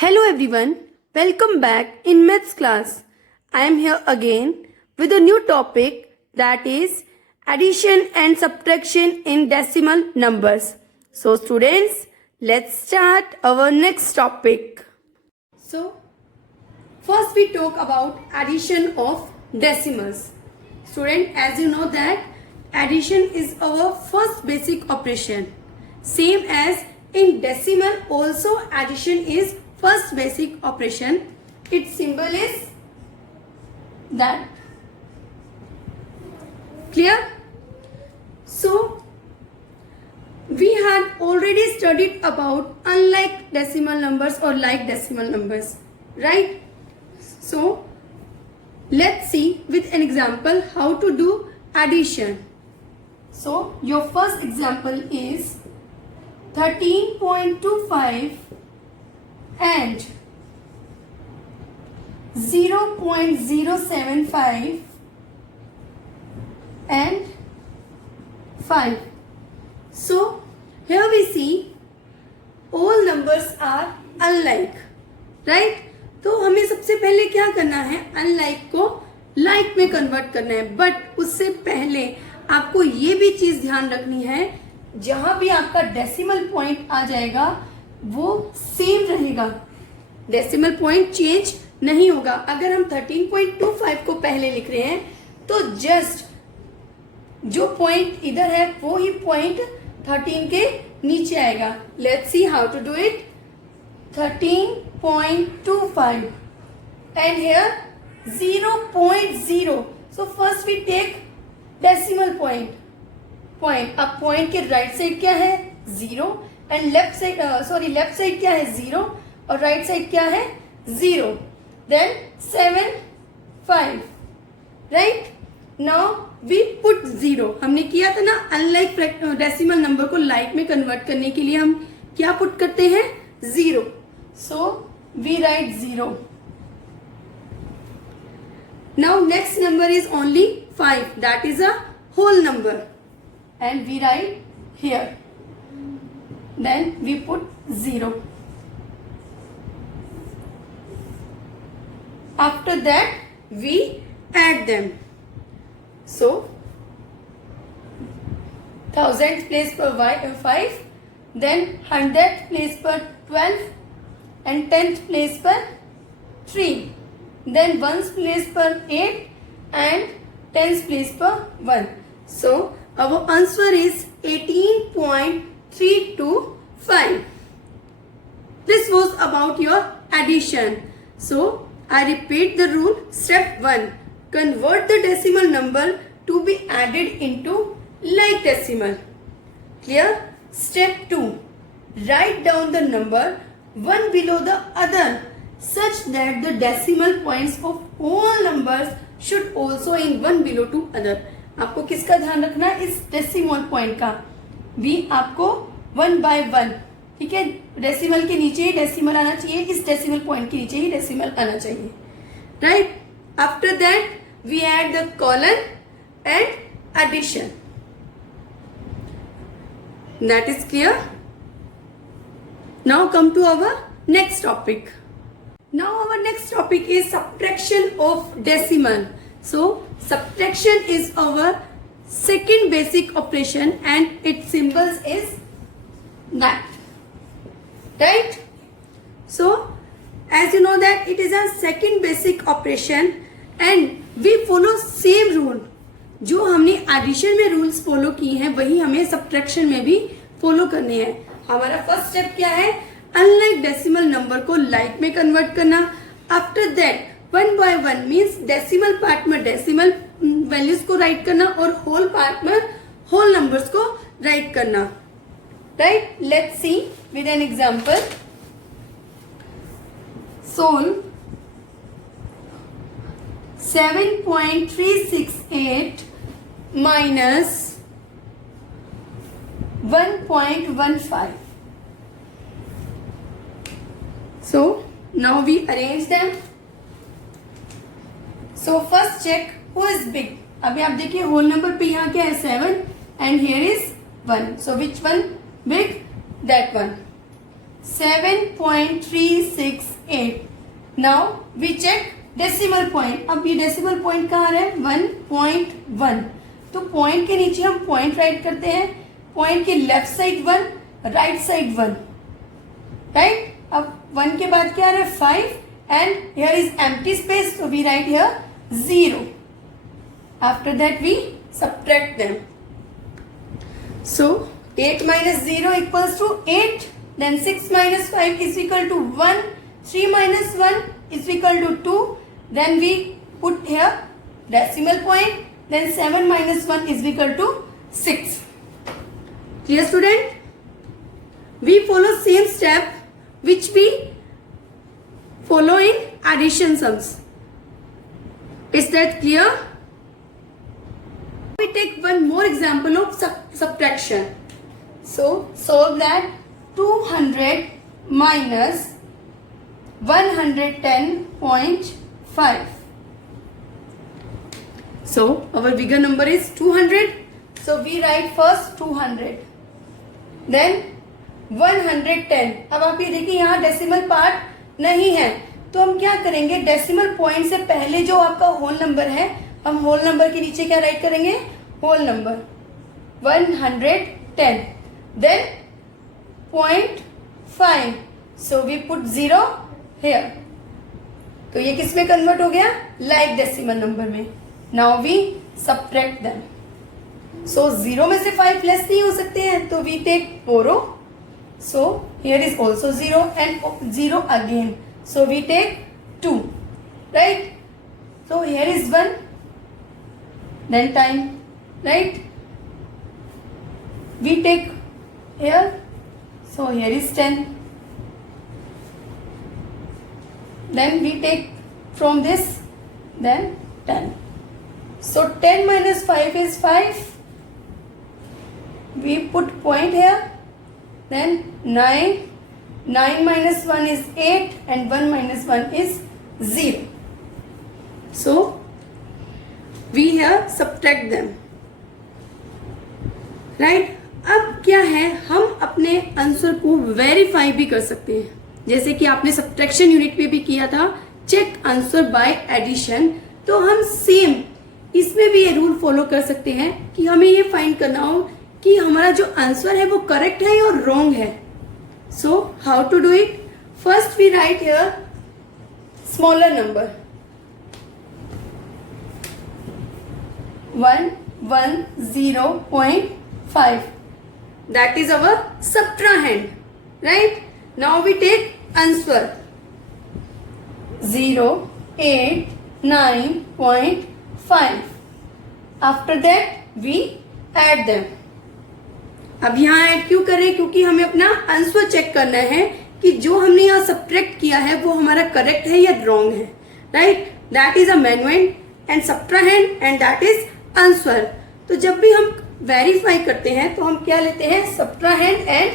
Hello everyone, welcome back in maths class. I am here again with a new topic, that is addition and subtraction in decimal numbers. So students, let's start our next topic. So first we talk about addition of decimals. Student, as you know that addition is our first basic operation. Same as in decimal also addition is first basic operation. Its symbol is that. Clear? So we had already studied about unlike decimal numbers or like decimal numbers, right? So let's see with an example how to do addition. So your first example is 13.25 and 0.075 and 5. So here we see all numbers are unlike, right? तो हमें सबसे पहले क्या करना है, unlike को like में convert करना है. बट उससे पहले आपको ये भी चीज ध्यान रखनी है, जहां भी आपका डेसिमल पॉइंट आ जाएगा वो सेम रहेगा, डेसिमल पॉइंट चेंज नहीं होगा. अगर हम 13.25 को पहले लिख रहे हैं तो जस्ट जो पॉइंट इधर है वो ही पॉइंट 13 के नीचे आएगा. Let's see how to do it. 13.25 and here 0.0. So first we take decimal point. अब पॉइंट के राइट साइड क्या है, 0 and left side left side क्या है, 0 और राइट साइड क्या है, 0. Then 7 5. Right now we put 0. हमने किया था ना, अनलाइक डेसिमल नंबर को लाइक में कन्वर्ट करने के लिए हम क्या पुट करते हैं, 0. So we write 0. Now next number is only 5. That is a whole number and we write here. Then we put 0. After that we add them. So thousandth place per 5, then hundredth place per 12 and 10th place per 3, then ones place per 8 and 10th place per 1. So our answer is 18.325. This was about your addition. So I repeat the rule. Step 1. Convert the decimal number to be added into like decimal. Clear? Step 2. Write down the number one below the other such that the decimal points of all numbers should also in one below to other. आपको किसका ध्यान रखना है, इस decimal point का. भी आपको 1 by 1, ठीक है, डेसिमल के नीचे ही डेसिमल आना चाहिए, इस डेसिमल पॉइंट के नीचे ही डेसिमल आना चाहिए, right. After that we add the colon and addition. That is clear. Now come to our next topic. Now our next topic is subtraction of decimal. So subtraction is our second basic operation and its symbols is that, right? So as you know that it is a second basic operation and we follow same rule. जो हमने addition में rules follow किए हैं वही हमें subtraction में भी follow करने हैं. हमारा फर्स्ट स्टेप क्या है, अनलाइक डेसिमल नंबर को लाइक में कन्वर्ट करना. After that 1 by 1 means decimal part में डेसिमल वैल्यूज को राइट करना और होल पार्ट में होल नंबर्स को राइट करना, right. Let's see with an example. Solve 7.368 minus 1.15. So now we arrange them. So first check who is big. अभी आप देखिए होल नंबर पे यहाँ क्या है, 7 and here is 1. So which one big? That one. 7.368. Now we check decimal point. अब ये decimal point कहाँ है? 1.1. तो पॉइंट के नीचे हम पॉइंट राइट करते हैं. पॉइंट के left side 1, right side 1, right. अब 1 के बाद क्या आ रहा है? 5 and here is empty space, so we write here 0. After that we subtract them. So 8 minus 0 equals to 8. Then 6 minus 5 is equal to 1. 3 minus 1 is equal to 2. Then we put here decimal point. Then 7 minus 1 is equal to 6. Clear, student? We follow same step which we follow in addition sums. Is that clear? We take one more example of subtraction. So solve that. 200 minus 110.5. So our bigger number is 200. So we write first 200. Then 110. अब आप ये देखिए यहाँ decimal part नहीं है, तो हम क्या करेंगे? डेसिमल पॉइंट से पहले जो आपका होल नंबर है, हम होल नंबर के नीचे क्या राइट करेंगे? Whole number 110. Then 0.5. So we put 0 here. तो ये किस में कन्वर्ट हो गया? लाइक डेसिमल नंबर में. Now we subtract them. So 0 में से 5 लेस नहीं हो सकते हैं, तो we take borrow. So here is also 0 and 0 again. So we take 2, right. So here is 1, then time, right. We take here. So here is 10. Then we take from this, then 10. So 10 minus 5 is 5. We put point here. Then 9. 9 minus 1 is 8 and 1 minus 1 is 0. So we here subtract them. Right? अब क्या है, हम अपने answer को verify भी कर सकते हैं, जैसे कि आपने सब्ट्रैक्शन यूनिट पे भी किया था, चेक आंसर बाय एडिशन. तो हम सेम इसमें भी ये रूल फॉलो कर सकते हैं कि हमें ये फाइंड करना हो कि हमारा जो आंसर है वो करेक्ट है या रॉन्ग है. So how to do it? First we write here smaller number 110.5. That is our subtrahend, right? Now we take answer 089.5. After that we add them. अब यहाँ ऐड क्यों कर रहे हैं? क्योंकि हमें अपना आंसर चेक करना है कि जो हमने यहाँ सब्ट्रैक्ट किया है वो हमारा करेक्ट है या रॉन्ग है, right. That is a minuend and subtrahend and that is answer. तो जब भी हम वेरीफाई करते हैं तो हम क्या लेते हैं? सब्ट्राहेंड एंड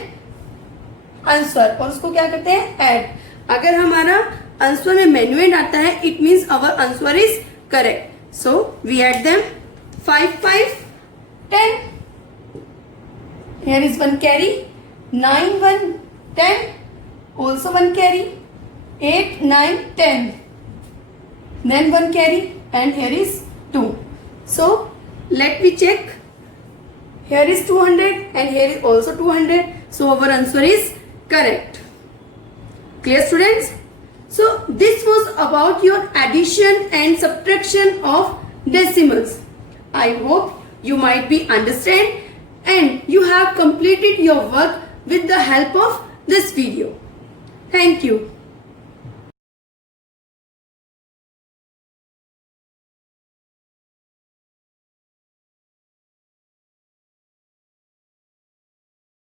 आंसर, और उसको क्या करते हैं? ऐड. अगर हमारा आंसर में मैनुएंड आता है, it means our answer is correct. So we add them 5 5 10. Here is 1 carry. 9 1 10, also 1 carry. 8 9 10, then 1 carry, and here is 2. So let me check. Here is 200 and here is also 200. So our answer is correct. Clear, students? So this was about your addition and subtraction of decimals. I hope you might be understand and you have completed your work with the help of this video. Thank you.